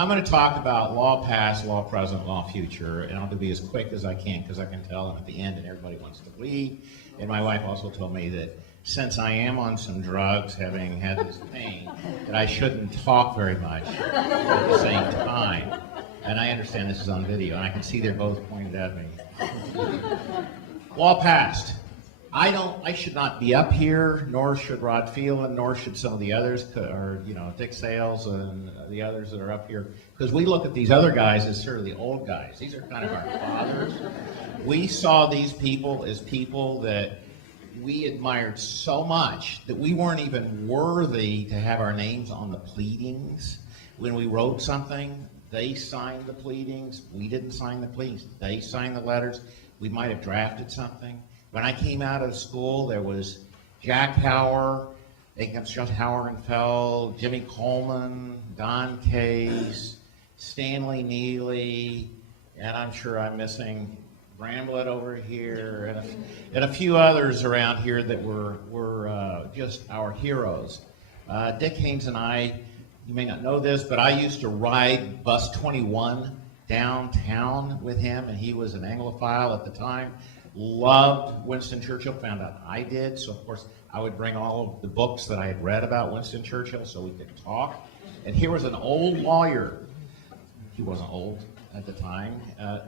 I'm going to talk about law past, law present, law future, and I'm going to be as quick as I can because I can tell I'm at the end and everybody wants to leave. And my wife also told me that since I am on some drugs, having had this pain, that I shouldn't talk very much at the same time. And I understand this is on video, and I can see they're both pointed at me. Law passed. I should not be up here, nor should Rod Phelan, nor should some of the others, or Dick Sales and the others that are up here, because we look at these other guys as sort of the old guys. These are kind of our fathers. We saw these people as people that we admired so much that we weren't even worthy to have our names on the pleadings. When we wrote something, they signed the pleadings. We didn't sign the pleadings. They signed the letters. We might have drafted something. When I came out of school, there was Jack Hauer, Hauerenfeld, Jimmy Coleman, Don Case, Stanley Neely, and I'm sure I'm missing Bramblett over here, and a few others around here that were just our heroes. Dick Haynes and I, you may not know this, but I used to ride bus 21 downtown with him, and he was an Anglophile at the time. Loved Winston Churchill, found out I did, so of course I would bring all of the books that I had read about Winston Churchill so we could talk. And here was an old lawyer. He wasn't old at the time,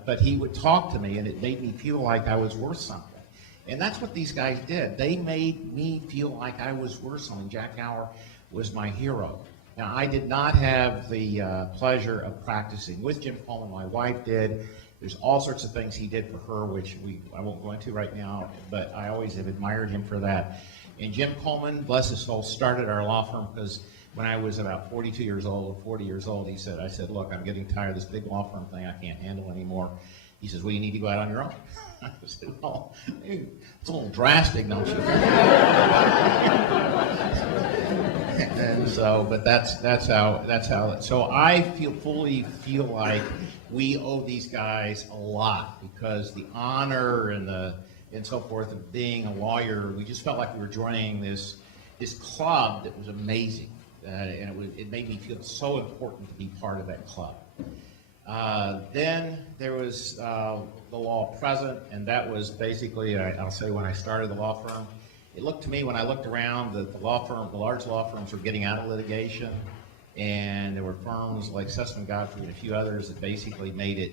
but he would talk to me, and it made me feel like I was worth something. And that's what these guys did. They made me feel like I was worth something. Jack Hauer was my hero. Now, I did not have the pleasure of practicing with Jim Coleman. My wife did. There's all sorts of things he did for her, which I won't go into right now, but I always have admired him for that. And Jim Coleman, bless his soul, started our law firm because when I was about 42 years old, 40 years old, I said, look, I'm getting tired of this big law firm thing. I can't handle anymore. He says, well, you need to go out on your own. I said, well, it's a little drastic, don't you? And so, but that's how. So I fully feel like we owe these guys a lot because the honor and so forth of being a lawyer, we just felt like we were joining this club that was amazing, and it made me feel so important to be part of that club. Then there was the law present, and that was basically, I'll say, when I started the law firm. It looked to me, when I looked around, that the large law firms were getting out of litigation, and there were firms like Sussman Godfrey and a few others that basically made it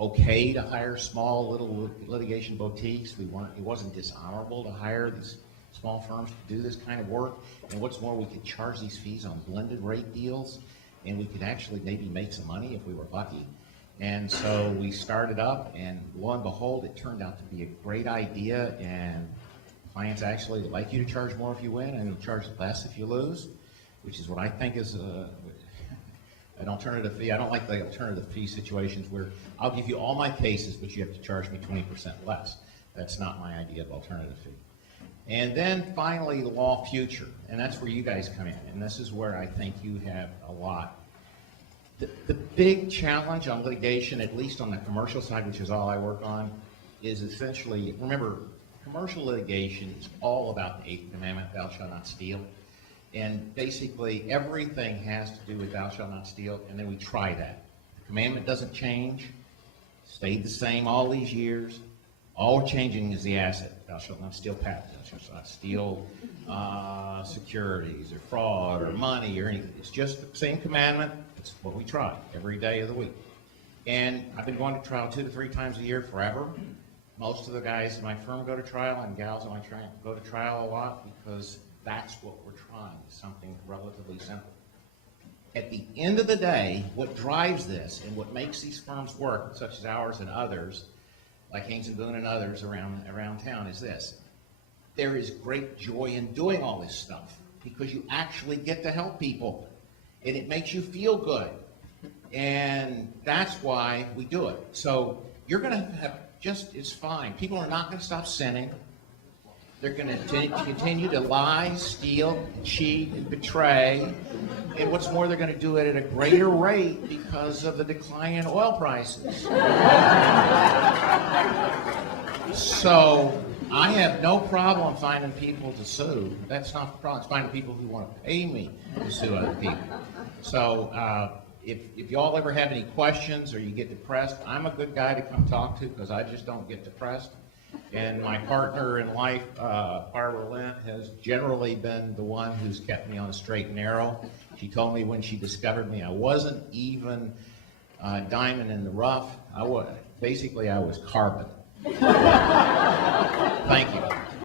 okay to hire small little litigation boutiques. It wasn't dishonorable to hire these small firms to do this kind of work. And what's more, we could charge these fees on blended rate deals, and we could actually maybe make some money if we were lucky. And so we started up, and lo and behold, it turned out to be a great idea, and clients actually like you to charge more if you win, and charge less if you lose, which is what I think is an alternative fee. I don't like the alternative fee situations where I'll give you all my cases, but you have to charge me 20% less. That's not my idea of alternative fee. And then finally, the law future, and that's where you guys come in, and this is where I think you have a lot. The big challenge on litigation, at least on the commercial side, which is all I work on, is essentially, remember, commercial litigation is all about the 8th commandment, thou shalt not steal. And basically, everything has to do with thou shalt not steal, and then we try that. The commandment doesn't change, stayed the same all these years. All we're changing is the asset. Thou shalt not steal patents, thou shalt not steal securities or fraud or money or anything. It's just the same commandment. It's what we try every day of the week. And I've been going to trial 2 to 3 times a year forever. Most of the guys in my firm go to trial, and gals in my firm go to trial a lot because that's what we're trying, something relatively simple. At the end of the day, what drives this and what makes these firms work, such as ours and others, like Haynes and Boone and others around town, is this. There is great joy in doing all this stuff because you actually get to help people, and it makes you feel good. And that's why we do it. So you're going to have it's fine. People are not going to stop sinning. They're going to continue to lie, steal, cheat, and betray. And what's more, they're going to do it at a greater rate because of the decline in oil prices. So I have no problem finding people to sue. That's not the problem. It's finding people who want to pay me to sue other people. So if y'all ever have any questions or you get depressed, I'm a good guy to come talk to because I just don't get depressed. And my partner in life, Barbara Lynn, has generally been the one who's kept me on the straight and narrow. She told me when she discovered me, I wasn't even diamond in the rough. Basically, I was carbon. Thank you.